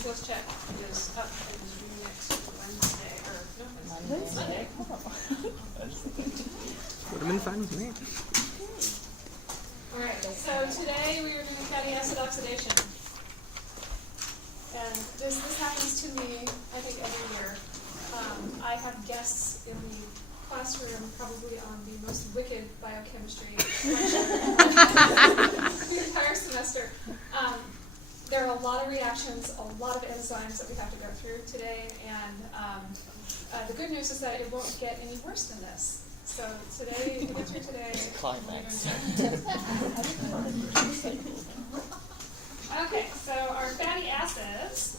skills check is up and due next Wednesday, or no, it's Monday. Would have been fine with me. Alright, so today we are doing fatty acid oxidation. And this happens to me, I think, every year. I have guests in the classroom probably on the most wicked biochemistry the entire semester. There are a lot of reactions, a lot of enzymes that we have to go through today, and the good news is that it won't get any worse than this. So today, if we get through today, Climax. Okay, so our fatty acids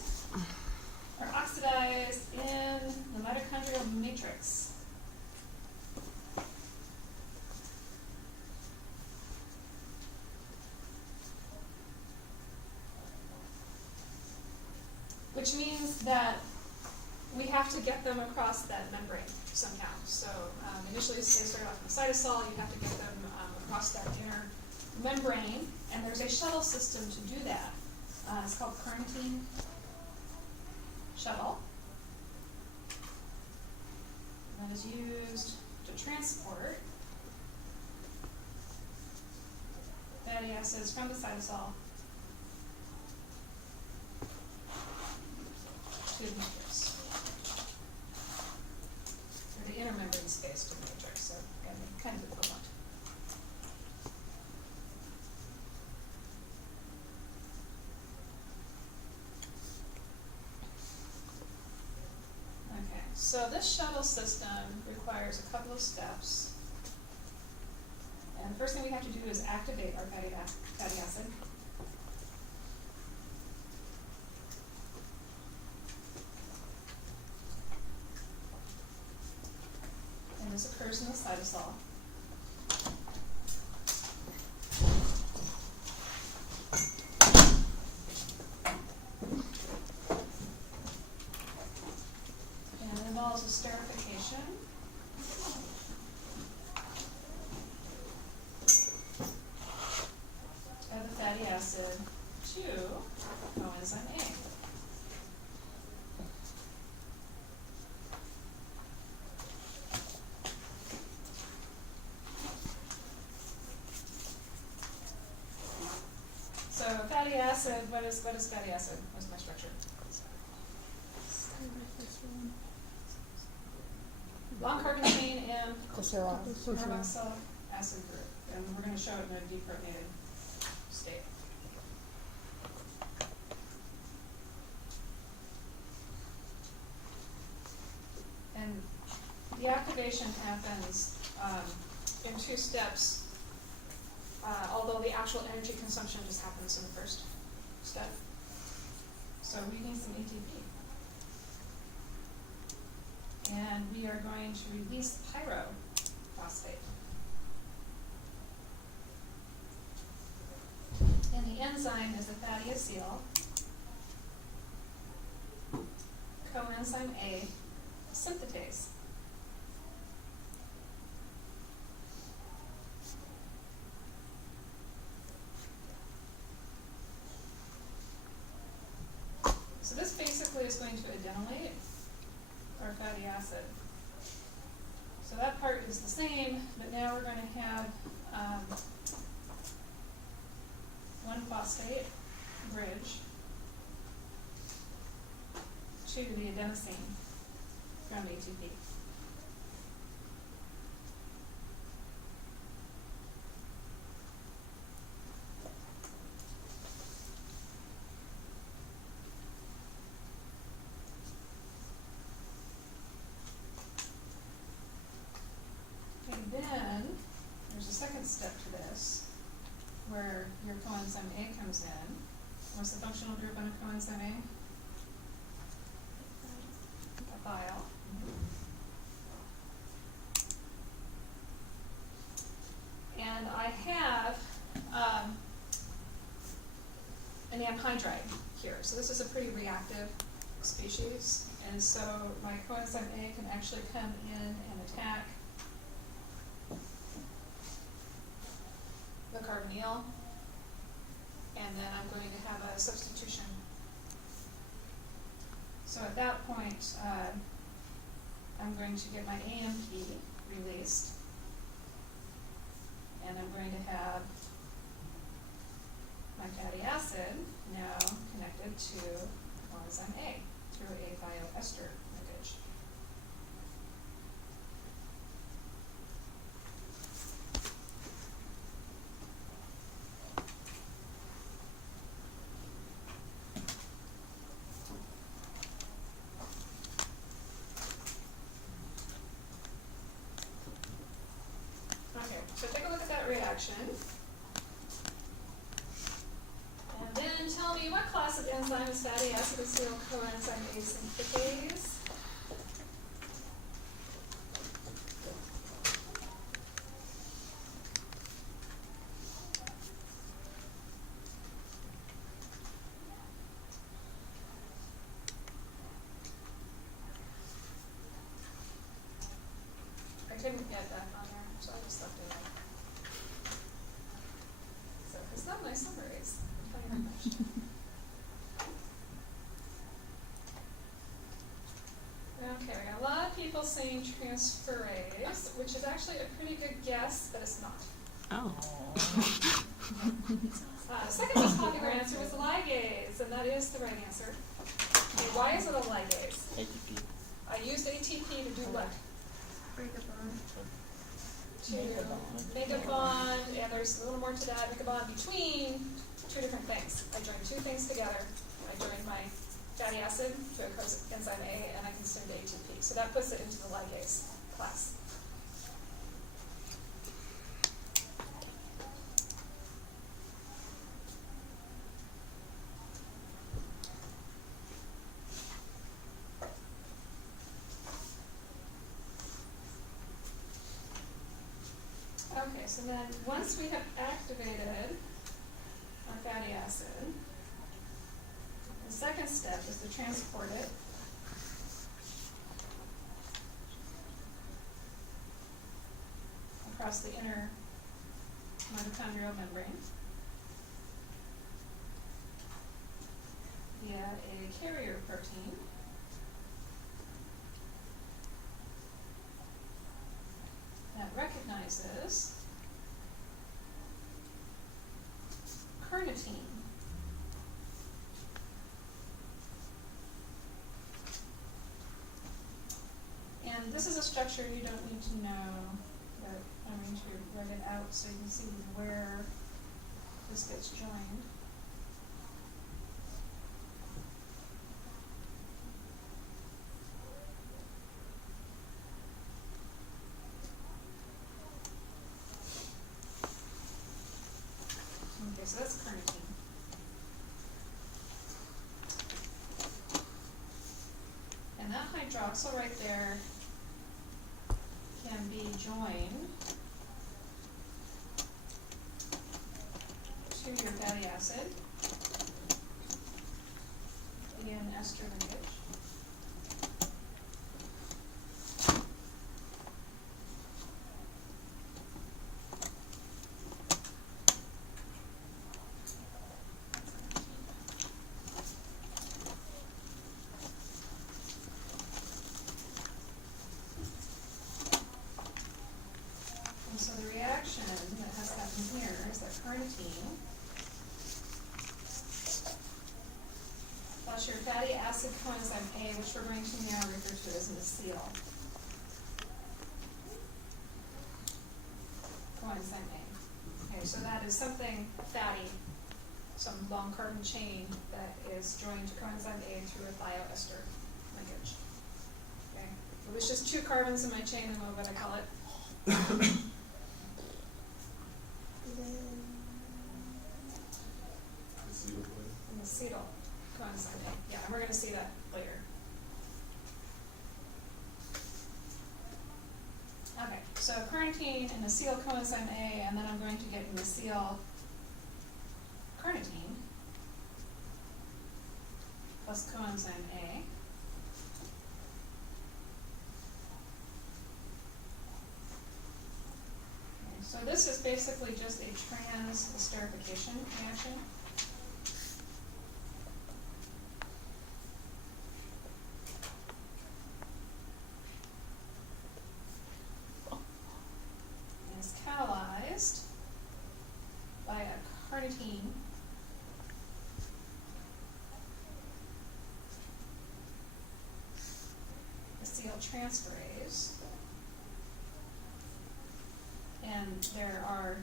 are oxidized in the mitochondrial matrix. Which means that we have to get them across that membrane somehow. So initially they start off in the cytosol, you have to get them across that inner membrane, and there's a shuttle system to do that. It's called chromatin shuttle. And that is used to transport fatty acids from the cytosol to the matrix. Or the inner membrane space to the matrix, so kind of equivalent. Okay, so this shuttle system requires a couple of steps. And the first thing we have to do is activate our fatty acid. And this occurs in the cytosol. And it involves esterification. Of the fatty acid to coenzyme A. So fatty acid, what is fatty acid? What's my structure? Long carbon chain and carboxylic acid group. And we're going to show it in a deprotonated state. And the activation happens in two steps, although the actual energy consumption just happens in the first step. So we need some ATP. And we are going to release pyrophosphate. And the enzyme is the fatty acyl, coenzyme A synthetase. So this basically is going to adenylate our fatty acid. So that part is the same, but now we're going to have 1-phosphate bridge to the adenosine from ATP. And then there's a second step to this, where your coenzyme A comes in. What's the functional group on a coenzyme A? A bile. And I have an anhydride here. So this is a pretty reactive species. And so my coenzyme A can actually come in and attack the carbonyl, and then I'm going to have a substitution that point, I'm going to get my AMP released, and I'm going to have my fatty acid now connected to coenzyme A through a bioester linkage. Okay, so take a look at that reaction. And then tell me what class of enzyme is fatty acid acetyl coenzyme A synthetase? I couldn't get that on there, so I just left it out. So it's not my summaries. I'll tell you that much. Okay, we got a lot of people saying transferase, which is actually a pretty good guess, but it's not. Oh. Second most popular answer was ligase, and that is the right answer. Okay, why is it a ligase? ATP. I used ATP to do what? Break a bond. To make a bond, and there's a little more to that, make a bond between two different things. I joined two things together. I joined my fatty acid to a coenzyme A, and I consumed ATP. So that puts it into the ligase class. Okay, so then once we have activated our fatty acid, the second step is to transport it across the inner mitochondrial membrane via a carrier protein. That recognizes carnitine. And this is a structure you don't need to know, but I'm going to write it out so you can see where this gets joined. Okay, so that's carnitine. And that hydroxyl right there can be joined to your fatty acid via an ester linkage. So the reaction that has happened here is that carnitine plus your fatty acid coenzyme A, which we're going to now refer to as an acetyl coenzyme A. Okay, so that is something fatty, some long carbon chain that is joined to coenzyme A through a bioester linkage. Okay, it was just two carbons in my chain, and what would I call it? An acetyl coenzyme A. Yeah, and we're going to see that later. Okay, so carnitine and acetyl coenzyme A, and then I'm going to get an acetyl carnitine plus coenzyme A. Okay, so this is basically just a trans-esterification reaction. transferase, and there are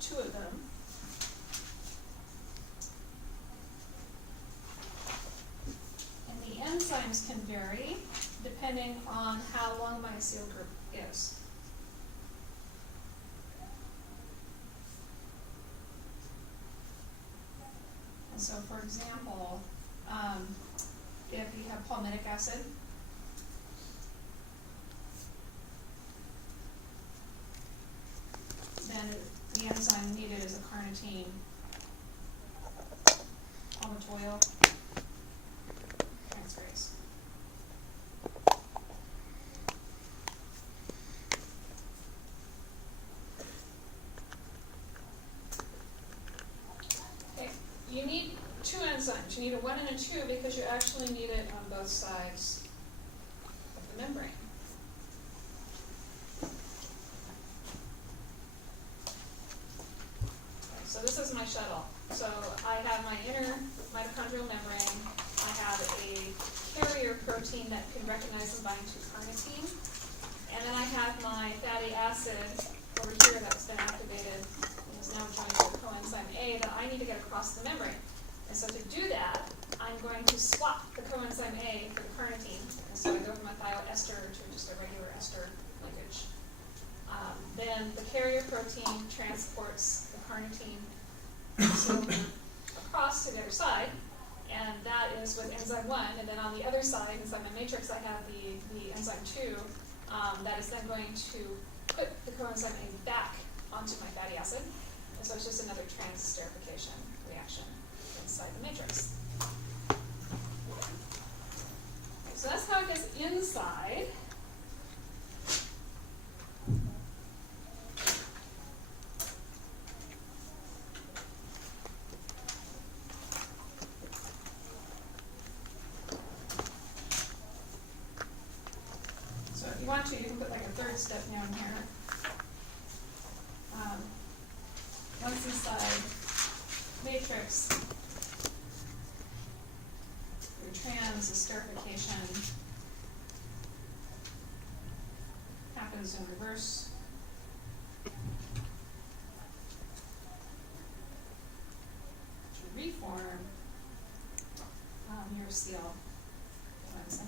2 of them. And the enzymes can vary depending on how long my acyl group is. And so, for example, if you have palmitic acid, then the enzyme needed is a carnitine palmitoyl transferase. Okay, you need 2 enzymes. You need a 1 and a 2 because you actually need it on both sides of the membrane. So this is my shuttle. So I have my inner mitochondrial membrane. I have a carrier protein that can recognize and bind to carnitine. And then I have my fatty acid over here that's been activated and is now joined to coenzyme A that I need to get across the membrane. And so to do that, I'm going to swap the coenzyme A for the carnitine. And so I go from a thioester to just a regular ester linkage. Then the carrier protein transports the carnitine across to the other side, and that is with enzyme 1. And then on the other side, inside my matrix, I have the enzyme 2 that is then going to put the coenzyme A back onto my fatty acid. And so it's just another transesterification reaction inside the matrix. So that's how it gets inside. So if you want to, you can put like a 3rd step down here. Once inside matrix, your transesterification happens in reverse. To reform your seal coenzyme A.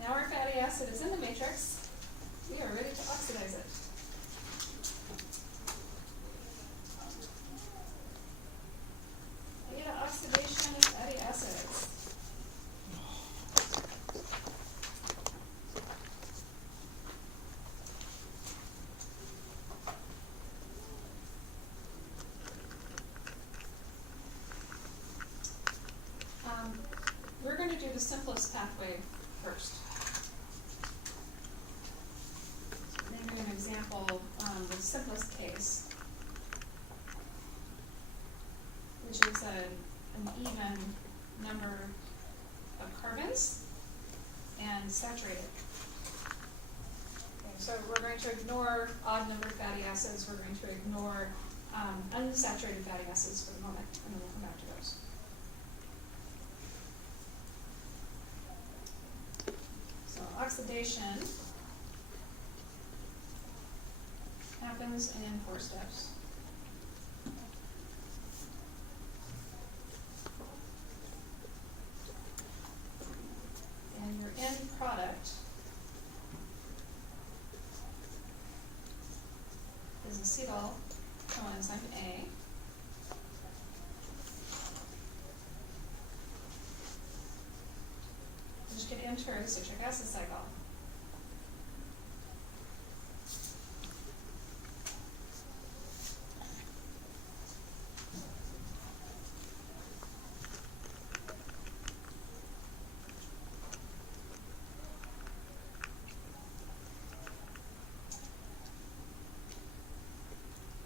Now our fatty acid is in the matrix. We are ready to oxidize it. Beta oxidation of fatty acids. We're going to do the simplest pathway first. Maybe an example, the simplest case, which is an even number of carbons and saturated. Okay, so we're going to ignore odd number fatty acids. We're going to ignore unsaturated fatty acids for the moment, and then we'll come back to those. So oxidation happens in 4 steps. And your end product is acetyl coenzyme A. Which can enter the citric acid cycle.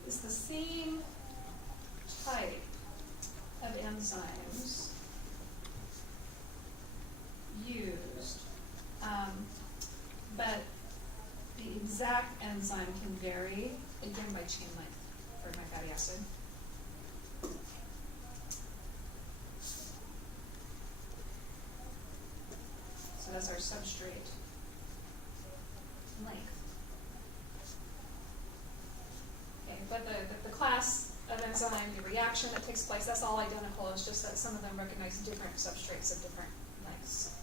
It's the same type of enzymes used enzyme can vary, again, by chain length for my fatty acid. So that's our substrate length. Okay, but the class of enzyme, the reaction that takes place, that's all identical. It's just that some of them recognize different substrates of different lengths.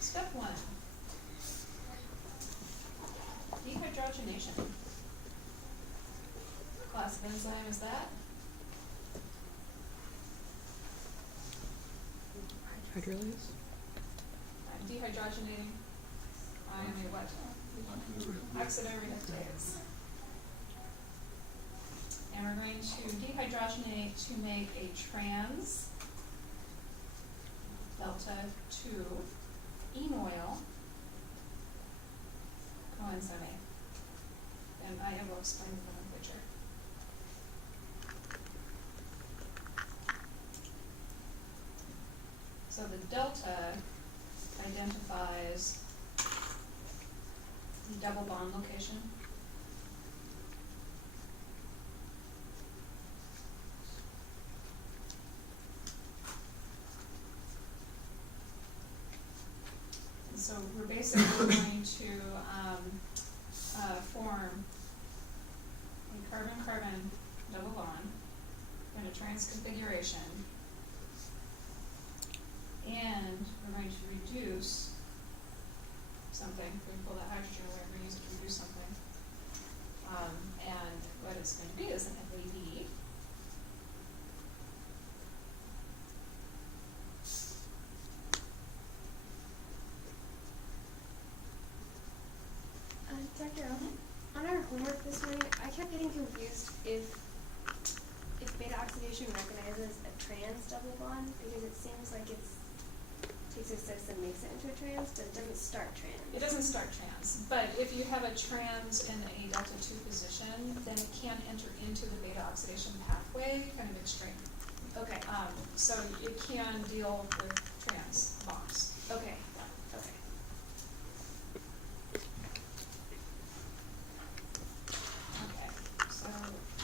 Step 1. Dehydrogenation. What class of enzyme is that? Hydrolase? I'm dehydrogenating. I am a what? Oxidoreductase. And we're going to dehydrogenate to make a trans delta 2 enoyl coenzyme A. And I will explain the nomenclature. So the delta identifies the double bond location. And so we're basically going to form a carbon-carbon double bond in a trans configuration. And we're going to reduce something. We can pull that hydrogen away, we're going to use it to reduce something. And what it's going to be is an FAD. Dr. Owen, on our homework this morning, I kept getting confused if beta oxidation recognizes a trans double bond, because it seems like it takes a cis and makes it into a trans, but it doesn't start trans. It doesn't start trans, but if you have a trans in a delta 2 position, then it can enter into the beta oxidation pathway kind of extreme. Okay. So it can deal with trans bonds. Okay. Okay. Okay, so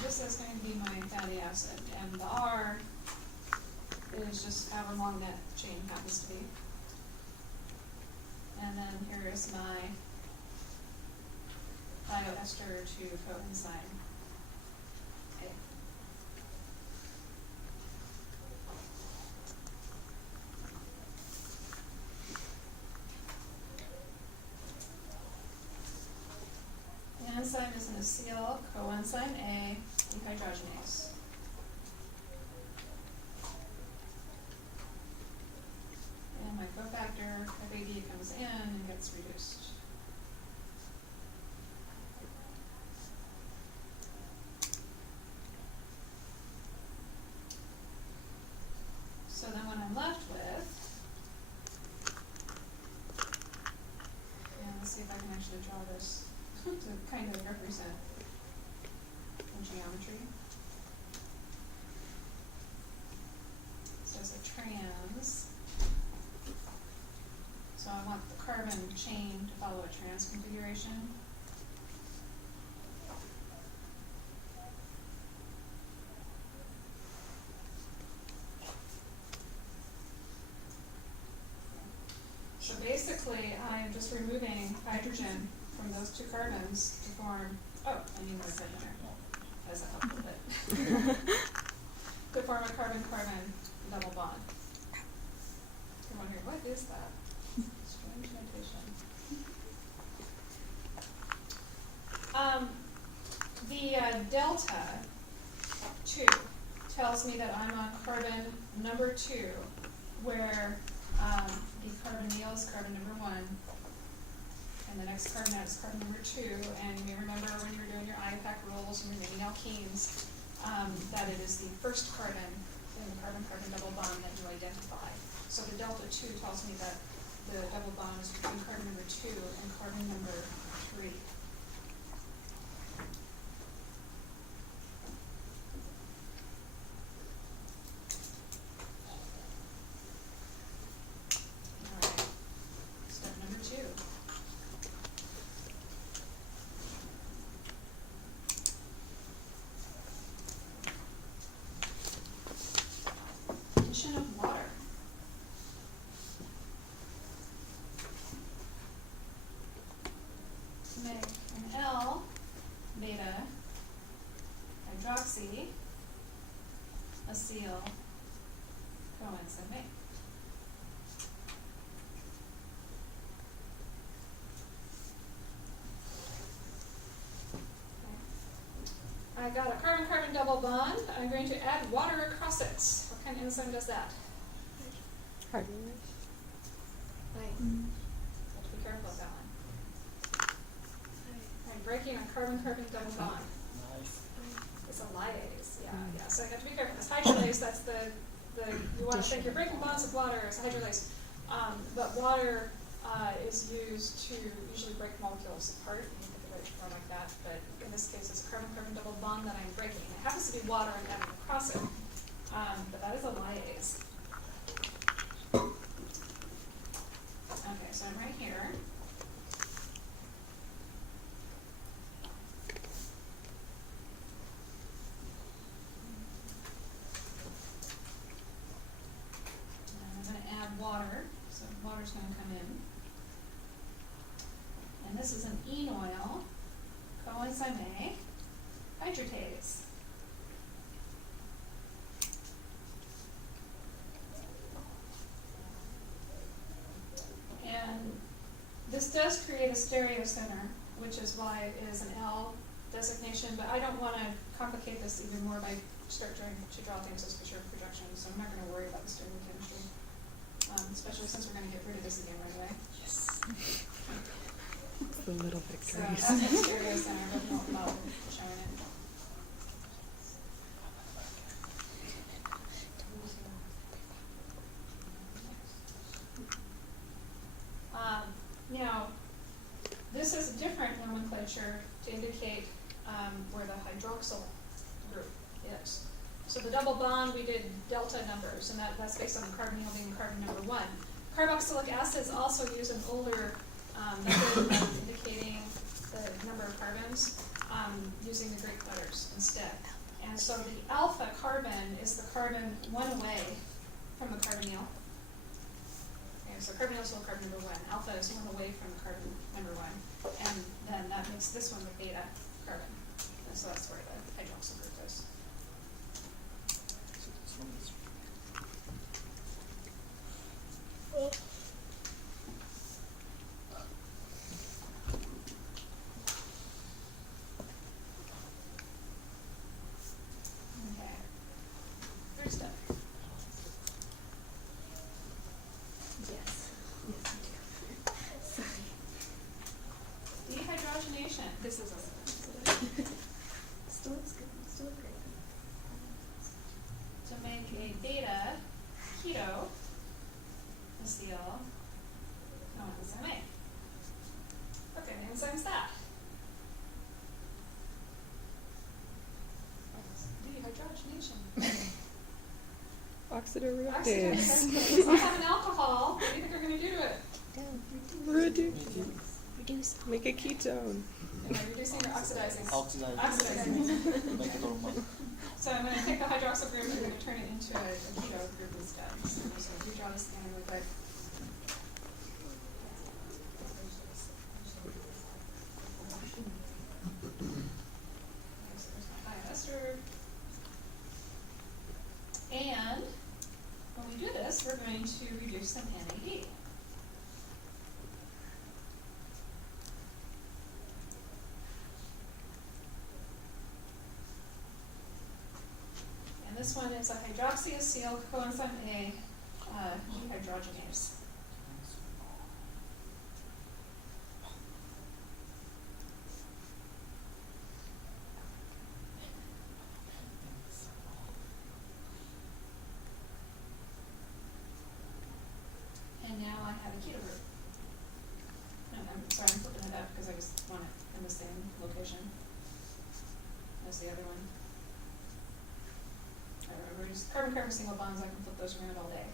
this is going to be my fatty acid, and the R is just however long that chain happens to be. And then here is my bioester 2 coenzyme A. The enzyme is an acetyl coenzyme A dehydrogenase. And my cofactor FAD comes in and gets reduced. So then what I'm left with, and let's see if I can actually draw this to kind of represent the geometry. So it's a trans. So I want the carbon chain to follow a trans configuration. So basically, I'm just removing hydrogen from those 2 carbons to form, oh, I need more hydrogen as a helpful bit. To form a carbon-carbon double bond. I'm wondering, what is that? Strange notation. The delta 2 tells me that I'm on carbon number 2, where the carbonyl is carbon number 1, and the next carbon is carbon number 2. And you may remember when you were doing your IUPAC rules and you're making alkenes, that it is the first carbon in the carbon-carbon double bond that you identify. So the delta 2 tells me that the double bond is between carbon number 2 and carbon number 3. L beta hydroxy acyl coenzyme A. I got a carbon-carbon double bond. I'm going to add water across it. What kind of enzyme does that? Hydrolysis. Nice. Have to be careful with that one. I'm breaking a carbon-carbon double bond. It's a lyase. Yeah. So you have to be careful. It's hydrolase. That's the you want to think you're breaking bonds with water. It's hydrolase. But water is used to usually break molecules apart. You can think of it more like that. But in this case, it's a carbon-carbon double bond that I'm breaking. It happens to be water and adding across it. But that is a lyase. Okay, so I'm right here. And I'm going to add water, so water's going to come in. And this is an enoyl coenzyme A hydratase. And this does create a stereocenter, which is why it is an L designation, but I don't want to complicate this even more by start trying to draw things as Fisher projections, so I'm not going to worry about the stereochemistry, especially since we're going to get rid of this again right away. Yes. The little So victories. that's my stereocenter, but no model showing it. Now, this is a different nomenclature to indicate where the hydroxyl group is. So the double bond, we did delta numbers, and that's based on the carbonyl being carbon number 1. Carboxylic acids also use an older method of indicating the number of carbons using the Greek letters instead. And so the alpha carbon is the carbon 1 away from the carbonyl. Okay, so carbonyl is still carbon number 1. Alpha is 1 away from carbon number 1. And then that makes this one the beta carbon. And so that's where the hydroxyl group is. Okay. Third step. Yes. Yes, I do. Sorry. Dehydrogenation. This is also still looks good. Still look great. To make a beta keto acyl coenzyme A. What kind of enzyme is that? Dehydrogenation. Oxidative Oxidation. reductase. Does not have an alcohol. What do you think we're going to do to it? Reduce. Make a ketone. Am I reducing or oxidizing? Oxidizing. Oxidizing. Make it all money. So I'm going to take the hydroxyl group and I'm going to turn it into a keto group instead. So if you draw this again really quick. So there's my diester. And when we do this, we're going to reduce some NAD. And this one is a hydroxyacyl coenzyme A dehydrogenase. And now I have a keto group. No, I'm sorry, I'm flipping it up because I just want it in the same location as the other one. I remember just carbon-carbon single bonds, I can flip those around all day.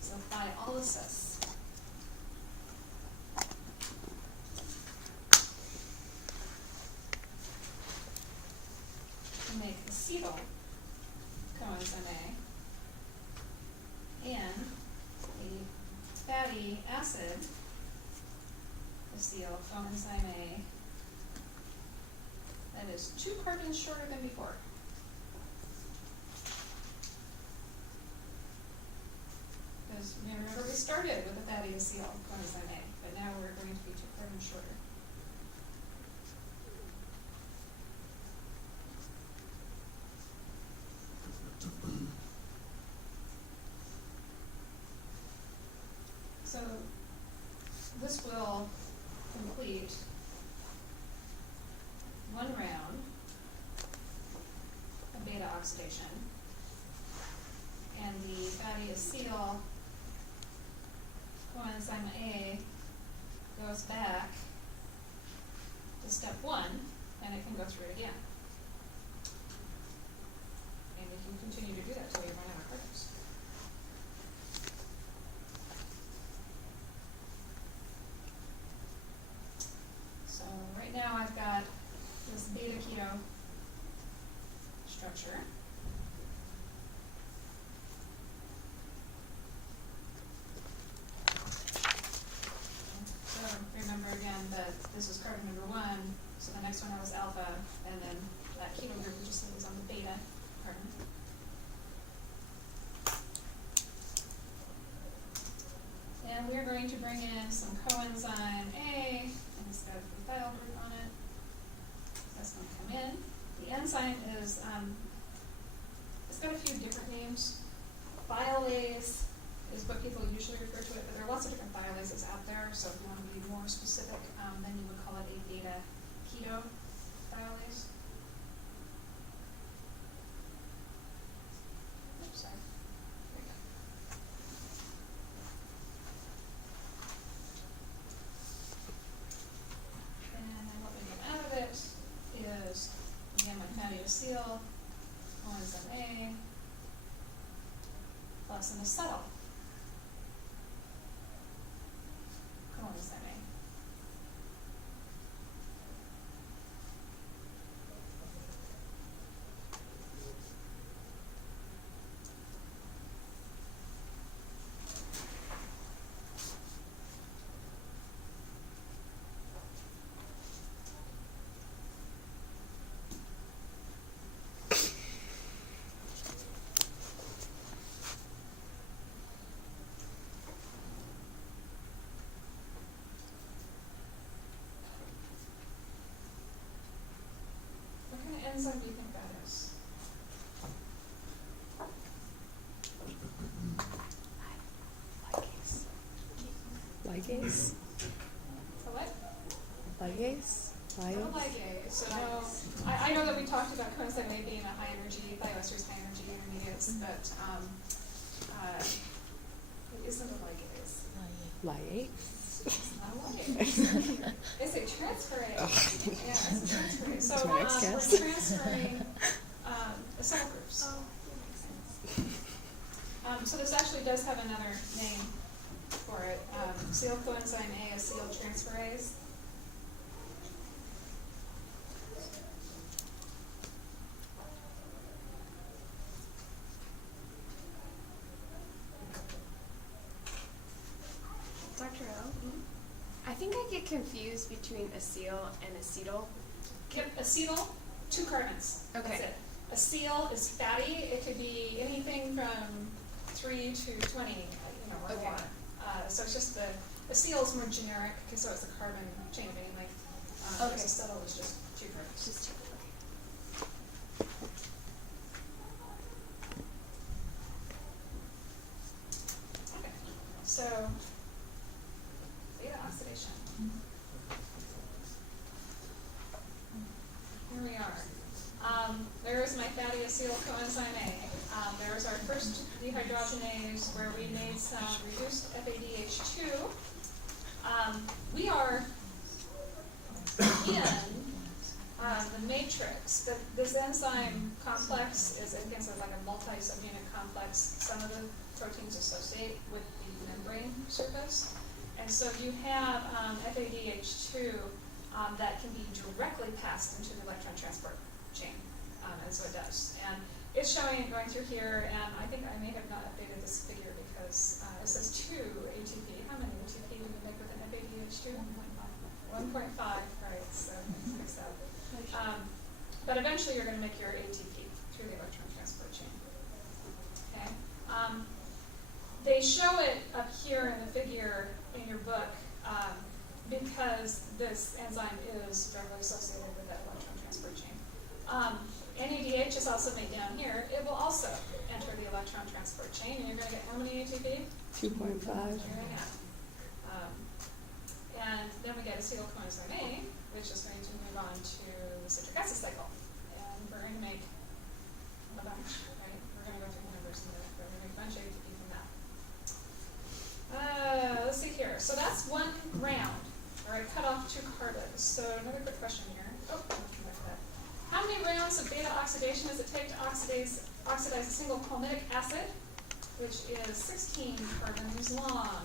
So apply glycolysis. To make acetyl coenzyme A and the fatty acid acetyl coenzyme A that is 2 carbons shorter than before. Because remember we started with a fatty acetyl coenzyme A, but now we're going to be 2 carbons shorter. So this will complete 1 round of beta oxidation, and the fatty acetyl coenzyme A goes back to step 1, and it can go through it again. And it can continue to do that until you run out of carbons. So right now I've got this beta keto structure. So remember again that this is carbon number 1, so the next one I was alpha, and then that keto group we just was on the beta carbon. And we're going to bring in some coenzyme A, and it's got a ethyl group on it. That's going to come in. The enzyme is, it's got a few different names. Biolase is what people usually refer to it, but there are lots of different biolases out there, so if you want to be more specific, then you would call it a beta keto biolase. Oops, sorry. There you go. And then what we get out of it is, again, my fatty acetyl coenzyme A plus an acetyl coenzyme A. What kind of enzyme do you think that is? Ligase? A what? Ligase? A ligase. So I know that we talked about coenzyme A being a high energy, thioesters high energy intermediates, but it isn't a ligase. Liate? It's not a ligase. It's a transferase. Yeah, it's a transferase. So That's my next guess. we're transferring acetyl groups. Oh, that makes sense. So this actually does have another name for it. Acetyl coenzyme A acetyl transferase. Dr. O, I think I get confused between acetyl and acetyl. Yep, acetyl, 2 carbons. Okay. That's it. Acetyl is fatty. It could be anything from 3 to 20, or Okay. more. So it's just the acetyl is more generic because so it's a carbon chain mainly. Okay. Acetyl is just 2 carbons. Just two. Okay. So beta oxidation. Here we are. There is my fatty acetyl coenzyme A. There is our first dehydrogenase where we made some reduced FADH2. We are in the matrix. This enzyme complex is, again, sort of like a multi-subunit complex. Some of the proteins associate with the membrane surface. And so you have FADH2 that can be directly passed into the electron transport chain, and so it does. And it's showing it going through here, and I think I may have not updated this figure because it says 2 ATP. How many ATP do you make with an FADH2? 1.5, right, so fix that. But eventually you're going to make your ATP through the electron transport chain. Okay. They show it up here in the figure in your book because this enzyme is directly associated with that electron transport chain. NADH is also made down here. It will also enter the electron transport chain, and you're going to get how many ATP? 2.5. And then we get acetylcoenzyme A, which is going to move on to the citric acid cycle. And we're going to make a bunch, right? We're going to go through the numbers in a minute, but we're going to make a bunch of ATP from that. Let's see here. So that's one round. All right, cut off 2 carbons. So another quick question here. Oh, I'll come back to that. How many rounds of beta oxidation does it take to oxidize a single palmitic acid, which is 16 carbons long?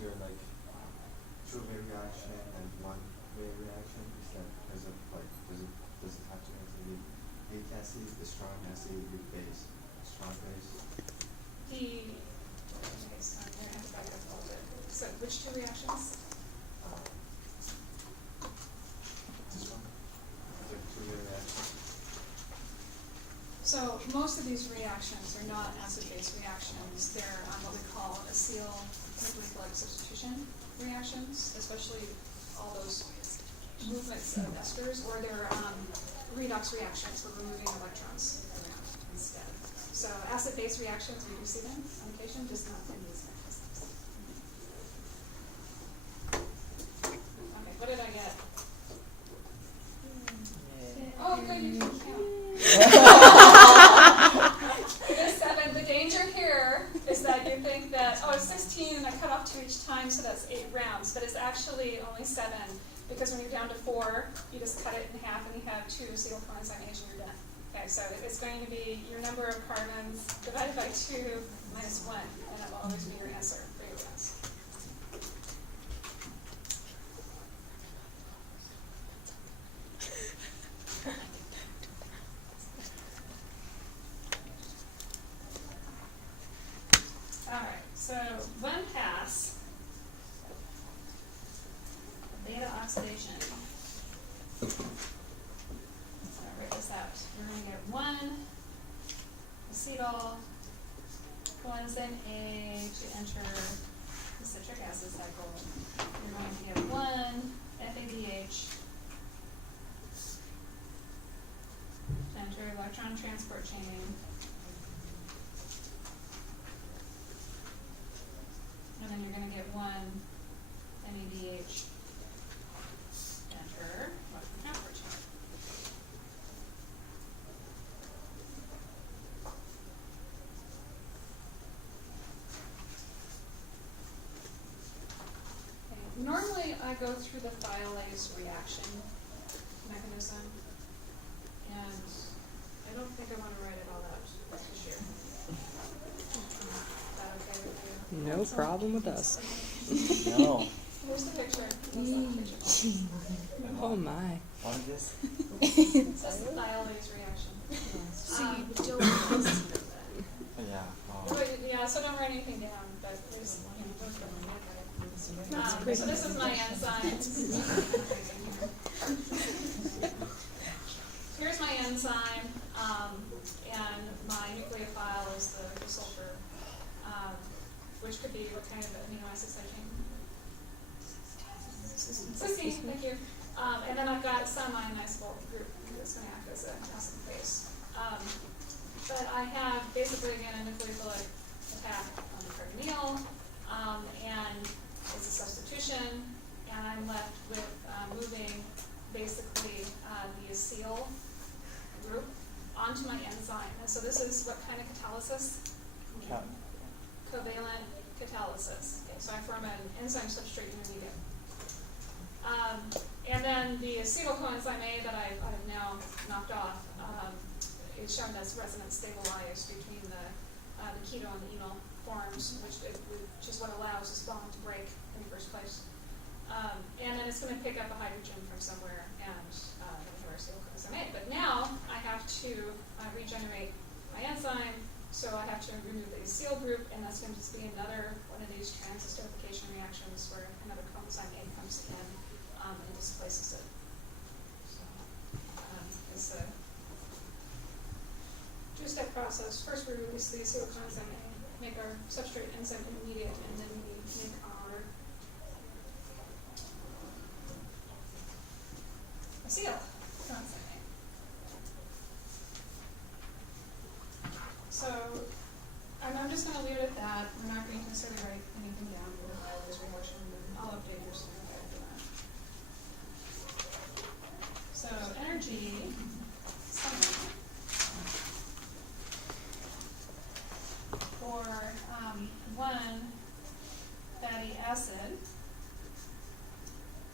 There are like two-way reaction and one-way reaction. Is that does it have to be weak acid, the strong acid with base, strong base? Okay, so I'm going to have to back up a little bit. So which 2 reactions? This one, the two-way reaction. So most of these reactions are not acid-base reactions. They're what we call acyl-nucleophilic substitution reactions, especially all those movements of esters, or they're redox reactions where we're moving electrons around instead. So acid-base reactions, we do see them on occasion, just not in these mechanisms. Okay, what did I get? Oh, good, you can count. It is 7. The danger here is that you think that, oh, it's 16 and I cut off 2 each time, so that's 8 rounds. But it's actually only 7, because when you're down to 4, you just cut it in half and you have 2 acetylcoenzyme A's and you're done. Okay, so it's going to be your number of carbons divided by 2 minus 1, and that will always be your answer for your rounds. Alright, so one pass, beta oxidation. So I'll write this out. We're going to get 1 acetylcoenzyme A to enter the citric acid cycle. You're going to get 1 FADH to enter electron transport chain. And then you're going to get 1 NADH enter electron transport chain. Okay. Normally I go through the thiolase reaction mechanism, and I don't think I want to write it all out this year. Is that okay with you? No problem with us. No. Here's the picture. What's that picture? Oh my. What is this? It says the thiolase reaction. So you don't know that. Yeah. Yeah, so don't write anything down, but there's, those don't look at it. So this is my enzyme. Here's my enzyme, and my nucleophile is the sulfur, which could be what kind of amino acid side chain? Cysteine, thank you. And then I've got some ionizable group that's going to act as an acid base. But I have basically, again, a nucleophilic attack on the carbonyl, and it's a substitution, and I'm left with moving basically the acyl group onto my enzyme. And so this is what kind of catalysis? Covalent catalysis. glycolysis. Okay, so I form an enzyme substrate intermediate. And then the acetyl coenzyme A that I've now knocked off is shown as resonance stabilized between the keto and the enol forms, which is what allows this bond to break in the first place. And then it's going to pick up a hydrogen from somewhere and then we have our acetyl coenzyme A. But now I have to regenerate my enzyme, so I have to remove the acyl group, and that's going to just be another one of these transesterification reactions where another coenzyme A comes in and displaces it. So it's a two-step process. First we release the acyl coenzyme A, make our substrate enzyme intermediate, and then we make our acyl coenzyme A. So I'm just going to leave it at that. We're not going to necessarily write anything down for this reaction, and I'll update your standard after that. So energy summary for one fatty acid,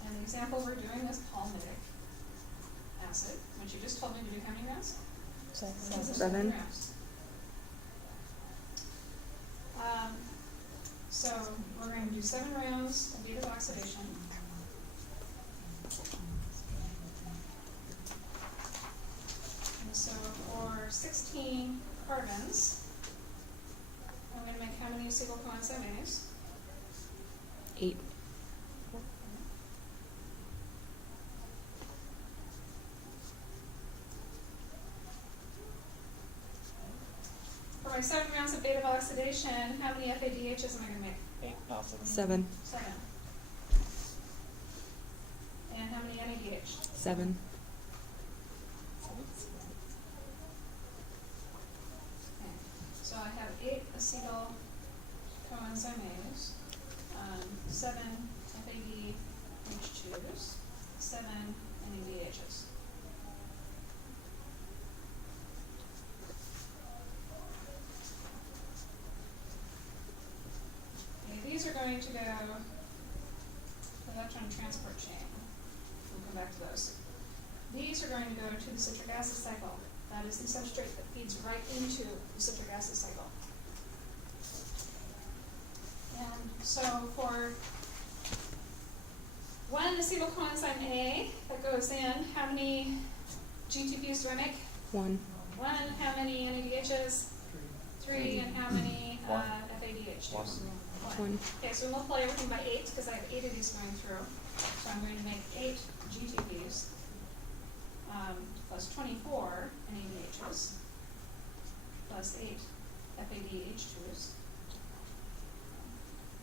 and the example we're doing is palmitic acid, which you just told me to do how many grams? 7. Grams. So we're going to do 7 rounds of beta oxidation. And so for 16 carbons, I'm going to make how many acetyl coenzyme A's? 8. For my 7 rounds of beta oxidation, how many FADHs am I going to make? 7. 7. And how many NADH? 7. Okay. So I have 8 acetyl coenzyme A's, 7 FADH2s, 7 NADHs. These are going to go electron transport chain. We'll come back to those. These are going to go to the citric acid cycle. That is the substrate that feeds right into the citric acid cycle. And so for one acetyl coenzyme A that goes in, how many GTPs do I make? 1. 1. How many NADHs? 3. And how many FADH2s? 1. Okay, so we multiply everything by 8 because I have 8 of these going through. So I'm going to make 8 GTPs plus 24 NADHs plus 8 FADH2s.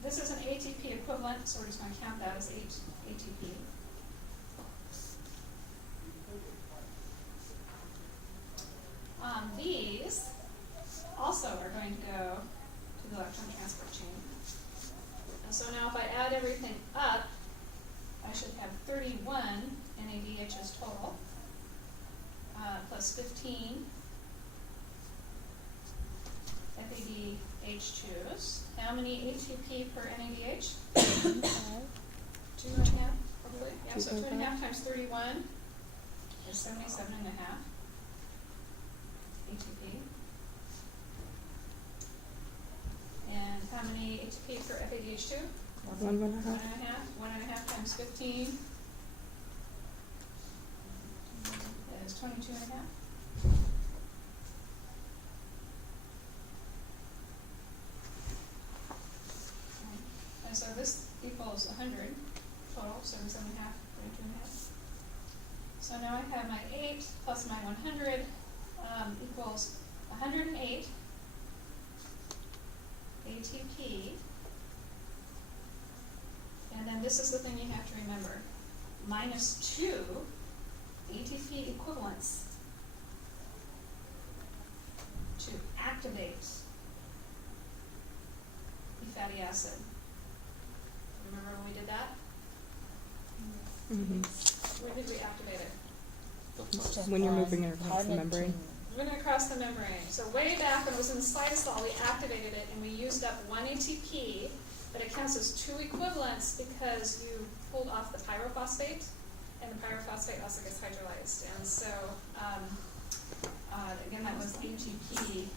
This is an ATP equivalent, so we're just going to count that as 8 ATP. These also are going to go to the electron transport chain. And so now if I add everything up, I should have 31 NADHs total, plus 15 FADH2s. How many ATP per NADH? 2.5, probably. Yeah, so 2.5 times 31 is 77.5 ATP. And how many ATP per FADH2? 1.5. 1.5 times 15 is 22.5. And so this equals 100 total, 77.5, 22.5. So now I have my 8 plus my 100 equals 108 ATP. And then this is the thing you have to remember. Minus 2 ATP equivalents to activate the fatty acid. Remember when we did that? Mm-hmm. Where did we activate it? When you're moving it across the membrane. Moving it across the membrane. So way back when it was in the cytosol, we activated it and we used up 1 ATP but it counts as two equivalents because you pulled off the pyrophosphate, and the pyrophosphate also gets hydrolyzed. And so, again, that was ATP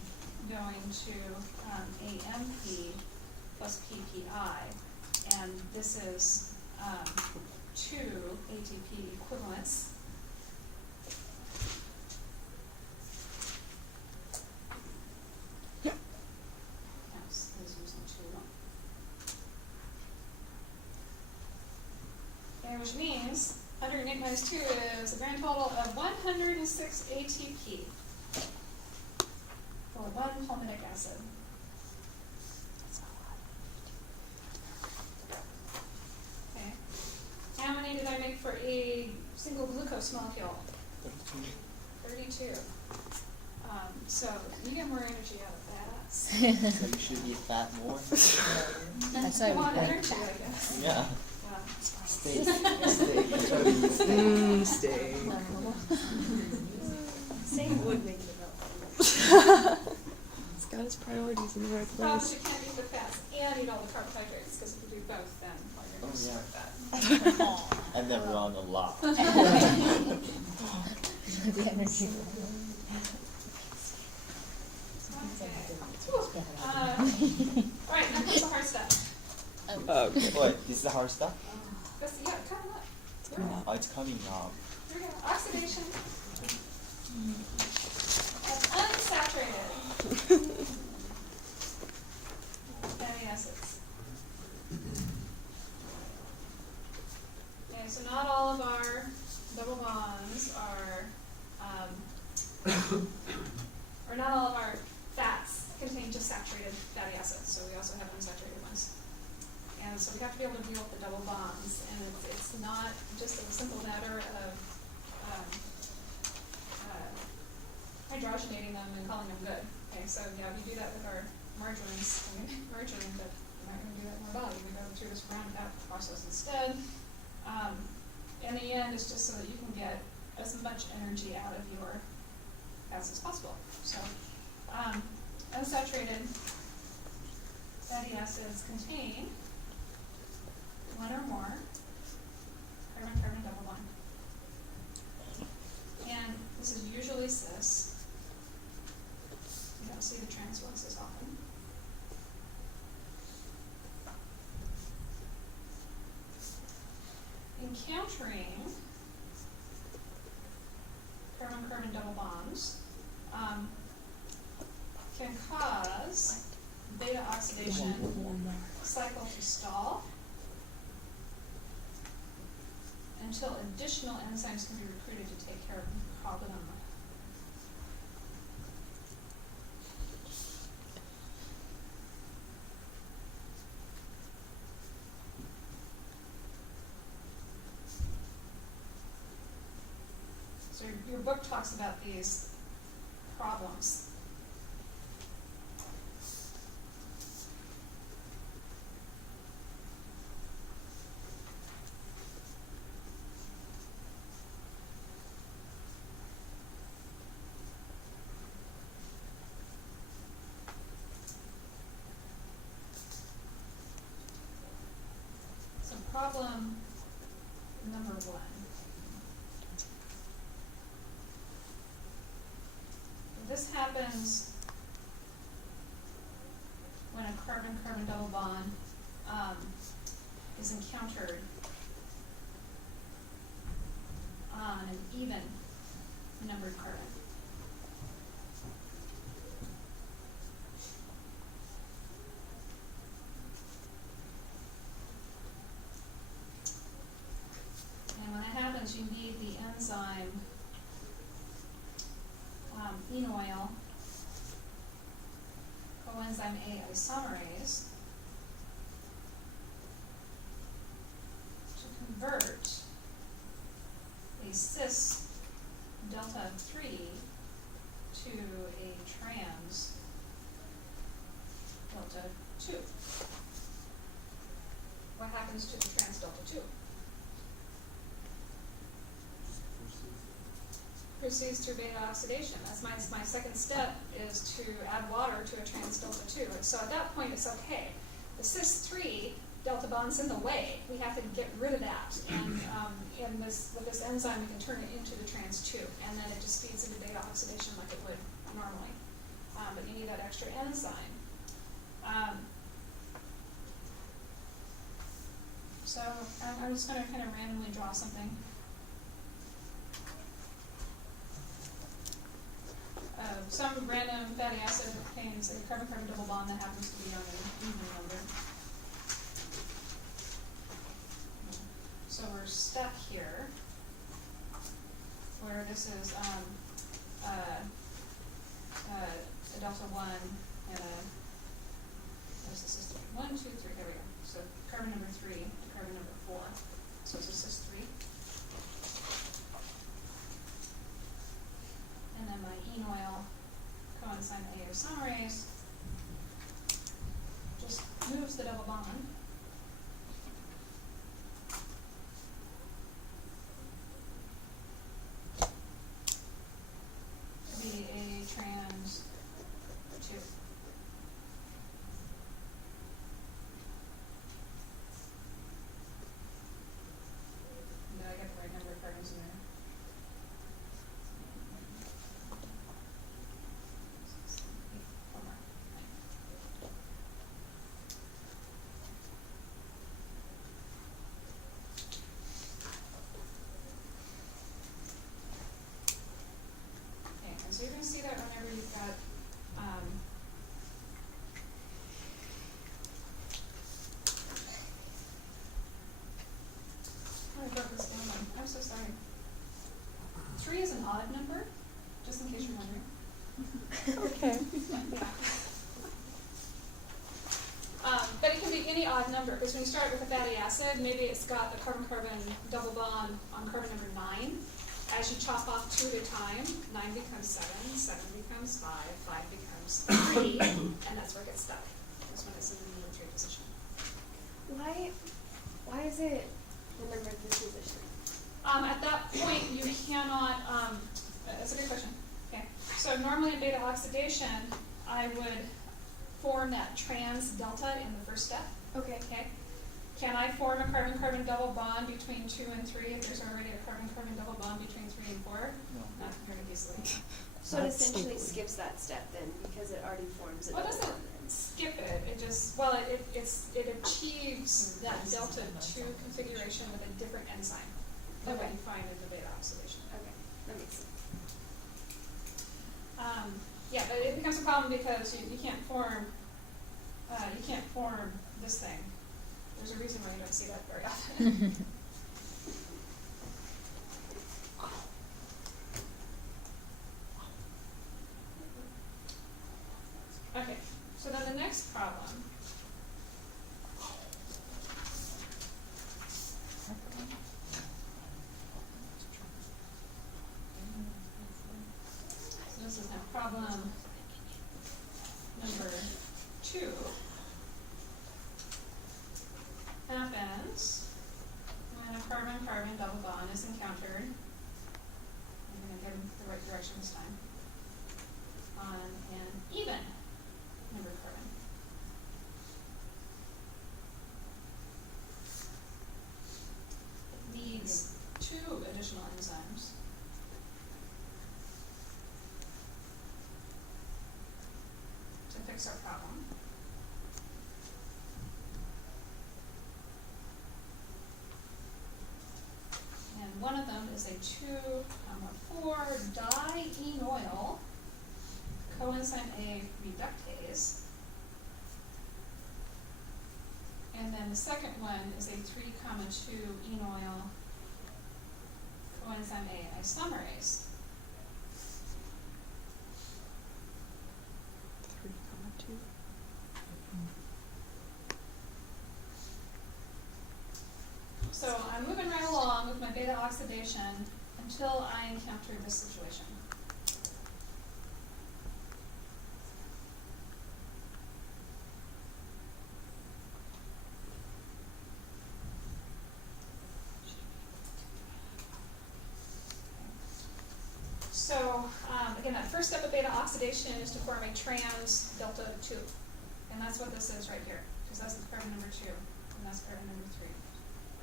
going to AMP plus PPI, and this is two ATP equivalents. Yes, I was using two. And which means 108 minus 2 is a grand total of 106 ATP for one palmitic acid. Okay. How many did I make for a single glucose molecule? 32. So you get more energy out of that. So you should eat fat more. That's You why want we like energy, I guess. Yeah. Steak. Steak. Same would make it about. He's got his priorities in the right Problem place. is you can't eat the fats and eat all the carbohydrates, because if you do both, then all you're Oh gonna yeah. start fat. And then run a lot. the energy. Okay. All right, now comes the hard stuff. Okay. What? This is the hard stuff? Yeah, come up. It's coming out. Oh, it's coming up. Here we go. Oxidation of unsaturated fatty acids. Okay, so not all of our double bonds are, or not all of our fats contain just saturated fatty acids, so we also have unsaturated ones. And so we have to be able to deal with the double bonds, and it's not just a simple matter of hydrogenating them and calling them good. Okay, so yeah, we do that with our margarines. We make margarine, but we're not going to do that in our body. We go through this roundabout process instead. In the end, it's just so that you can get as much energy out of your fats as possible. So unsaturated fatty acids contain one or more carbon-carbon double bond. And this is usually cis. You don't see the trans ones as often. Encountering carbon-carbon double bonds can cause beta oxidation cycle to stall until additional enzymes can be recruited to take care of the problem. So your book talks about these problems. So problem number 1. This happens when a carbon-carbon double bond is encountered on an even numbered carbon. And when that happens, you need the enzyme enoyl coenzyme A isomerase to convert a cis delta 3 to a trans delta 2. What happens to the trans delta 2? Proceeds through beta oxidation. That's my second step, is to add water to a trans delta 2. And so at that point it's okay. the cis-3 delta bond's in the way. We have to get rid of that. And with this enzyme, we can turn it into the trans-2, and then it just feeds into beta oxidation like it would normally. But you need that extra enzyme. So I'm just going to kind of randomly draw something. Some random fatty acid contains a carbon-carbon double bond that happens to be on an even number. So we're stuck here, where this is a delta 1 and this is 1, 2, 3, there we go. So carbon number 3 and carbon number 4. So it's a cis-3. And then my enoyl coenzyme A isomerase just moves the double bond. To be a trans 2. Did I get the right number of carbons in there? Okay, and so you're going to see that whenever you've got I broke this down. I'm so sorry. 3 is an odd number, just in case you're wondering. Okay. Yeah. But it can be any odd number, because when you start with a fatty acid, maybe it's got the carbon-carbon double bond on carbon number 9. As you chop off 2 at a time, 9 becomes 7, 7 becomes 5, 5 becomes 3, and that's where it gets stuck. That's when it's in the number 3 position. Why is it remembered this position? At that point, you cannot, that's a good question. Okay. So normally in beta oxidation, I would form that trans delta in the first step. Okay. Okay. Can I form a carbon-carbon double bond between 2 and 3 if there's already a carbon-carbon double bond between 3 and 4? No. Not very easily. So it That's essentially stupid. skips that step then, because it already forms a Well, it double doesn't bond then. skip it. It just, well, it achieves that delta 2 configuration with a different enzyme than what Okay. you find in the beta oxidation. Okay, that makes sense. Yeah, but it becomes a problem because you can't form this thing. There's a reason why you don't see that very often. Okay, so then the next problem. So this is now problem number 2. Happens when a carbon-carbon double bond is encountered. I'm going to get in the right direction this time. On an even number of carbon. It needs 2 additional enzymes to fix our problem. And one of them is a 2,4 di-enoyl coenzyme A reductase. And then the second one is a 3,2 enoyl coenzyme A isomerase. 3,2. So I'm moving right along with my beta oxidation until I encounter this situation. So again, that first step of beta oxidation is to form a trans delta 2. And that's what this is right here. because that's the carbon number 2, and that's carbon number 3.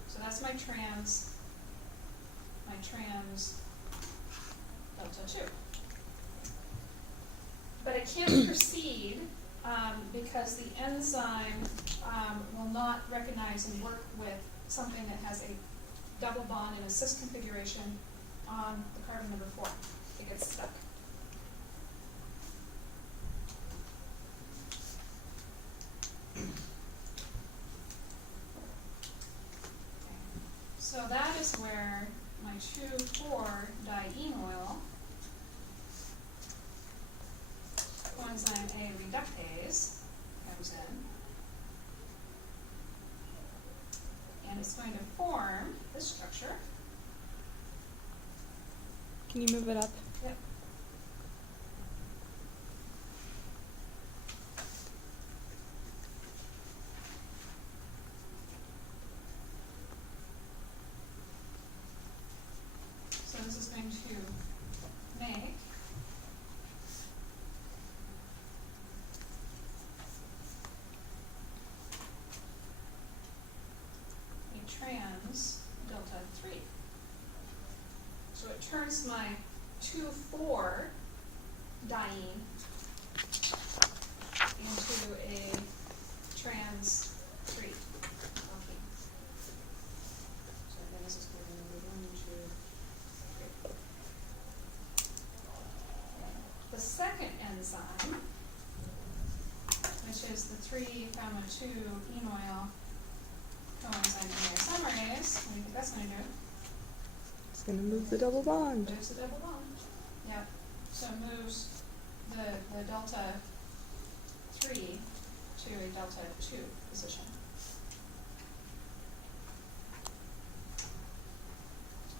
So that's my trans delta 2. But it can't proceed because the enzyme will not recognize and work with something that has a double bond in a cis configuration on the carbon number 4. It gets stuck. So that is where my 2,4-dienol coenzyme A reductase comes in. And it's going to form this structure. Can you move it up? Yep. So this is going to make a trans delta 3. So it turns my 2,4-diene into a trans 3 alkene. So again, this is carbon number 1, 2, 3. The second enzyme, which is the 3,2-enoyl coenzyme A isomerase, what do you think that's going to do? It's gonna move the double bond. Moves the double bond. Yep. So it moves the delta 3 to a delta 2 position.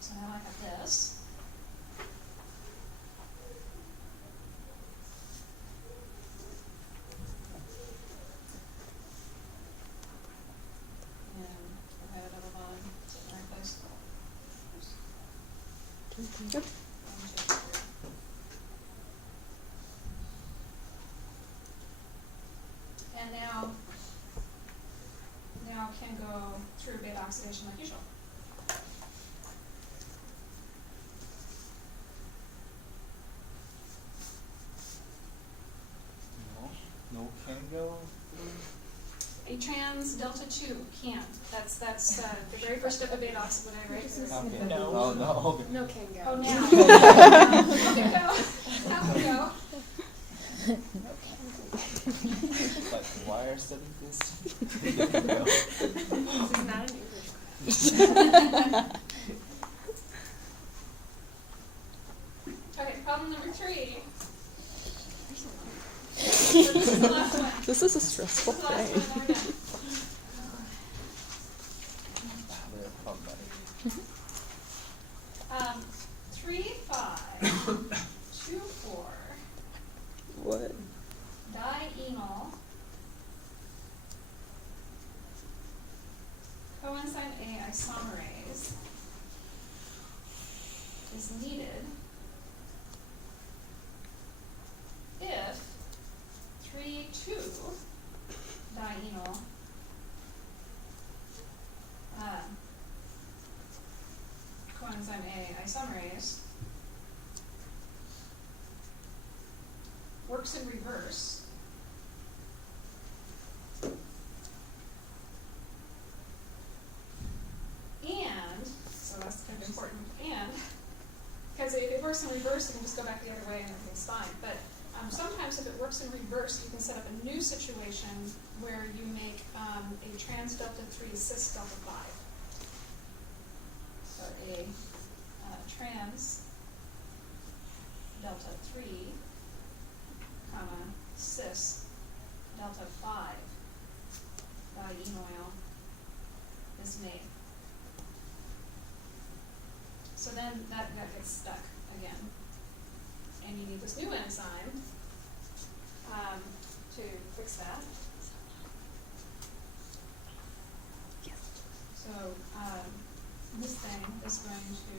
So now I have this. And I have a double bond sitting like this. Yep. And now can go through beta oxidation like usual. No can go. A trans delta 2 can. That's the very first step of beta oxidation, right? Okay. No. Oh no. Okay. No can go. Oh, now. Now can go. Now can go. Like why are studying this? This is not an English class. Okay, problem number 3. So this is the last one. This is a stressful This is the last thing. one, and then we're done. We're problematic. 3, 5, 2, 4, What? dienol coenzyme A isomerase is needed if 3,2-dienol coenzyme A isomerase works in reverse. And, so that's kind of important, and, because if it works in reverse, you can just go back the other way and everything's fine. But sometimes if it works in reverse, you can set up a new situation where you make a trans delta 3 cis delta 5. So a trans delta 3, comma, cis delta 5 dienol is made. So then that gets stuck again. And you need this new enzyme to fix that. So this thing is going to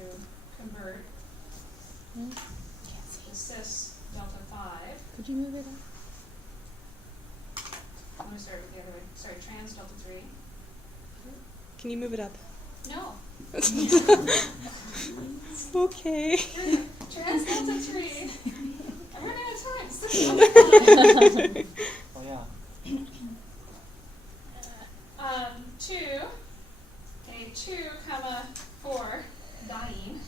convert the cis delta 5 Could you move it up? let me start with the other way. Sorry, trans delta 3. Can you move it up? No. Okay. Trans delta 3. I'm running out of time. Oh yeah. 2, okay, 2, 4, diene.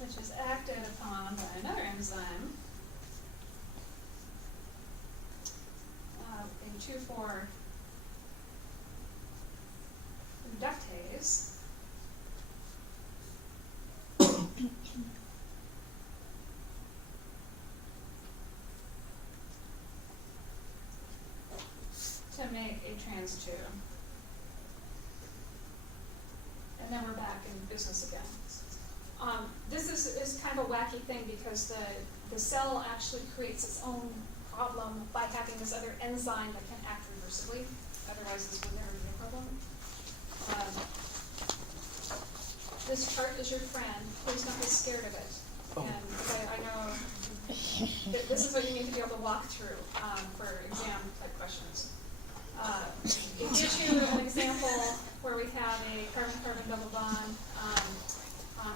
Which is acted upon by another enzyme, a 2,4 reductase. To make a trans 2. And then we're back in business again. This is kind of a wacky thing because the cell actually creates its own problem by having this other enzyme that can act reversibly. Otherwise, this would never be a problem. This chart is your friend. Please don't be scared of it. And I know that this is what you need to be able to walk through for exam type questions. It gives you an example where we have a carbon-carbon double bond on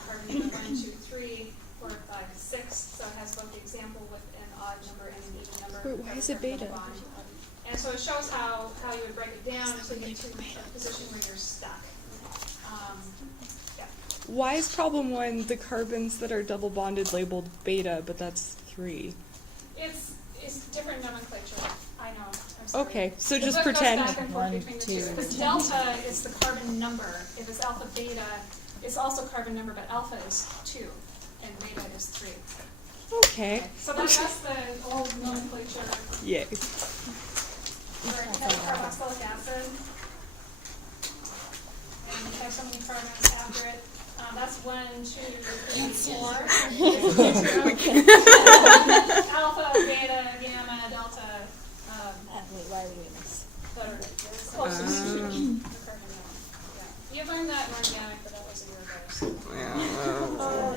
carbon number 1, 2, 3, 4, 5, 6. So it has both the example with an odd number and an even number. Wait, why is it beta? And so it shows how you would break it down until you get to a position where you're stuck. Yeah. Why is problem 1 the carbons that are double bonded labeled beta, but that's 3? It's different nomenclature. I know. I'm sorry. Okay, so The just book goes pretend. back and forth 1, between the 2. two. If it's delta, it's the carbon number. If it's alpha beta, it's also carbon number, but alpha is 2 and beta is 3. Okay. So that's the old nomenclature Yay. for carboxylic acid. And you have so many carbons after it. That's 1, 2, 3, 4. Alpha, beta, gamma, delta. Wait, why are we doing this? That are closest to the carbon number. Yeah. You learned that in organic, but that was a year ago. So.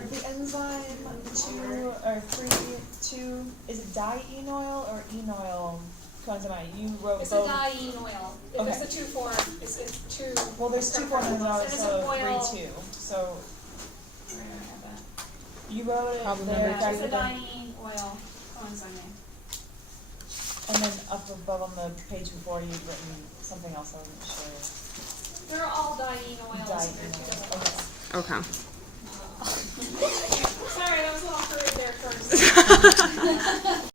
The enzyme 2 or 3, 2, is it dienoyl or enoyl coenzyme? You wrote It's a both. diene oil. If Okay. it's a 2,4, it's 2. Well, there's 2 formulas now, And it's so an oil. 3, 2. So Where do I have that? you wrote it Problem there, number Yeah, got it's a it there, diene oil coenzyme. and then up above on the page before you'd written something else. I wasn't sure. They're all diene oils. They're 2 Dienoyl. double Okay. bonds. Okay. Sorry, that was a little hurried there first.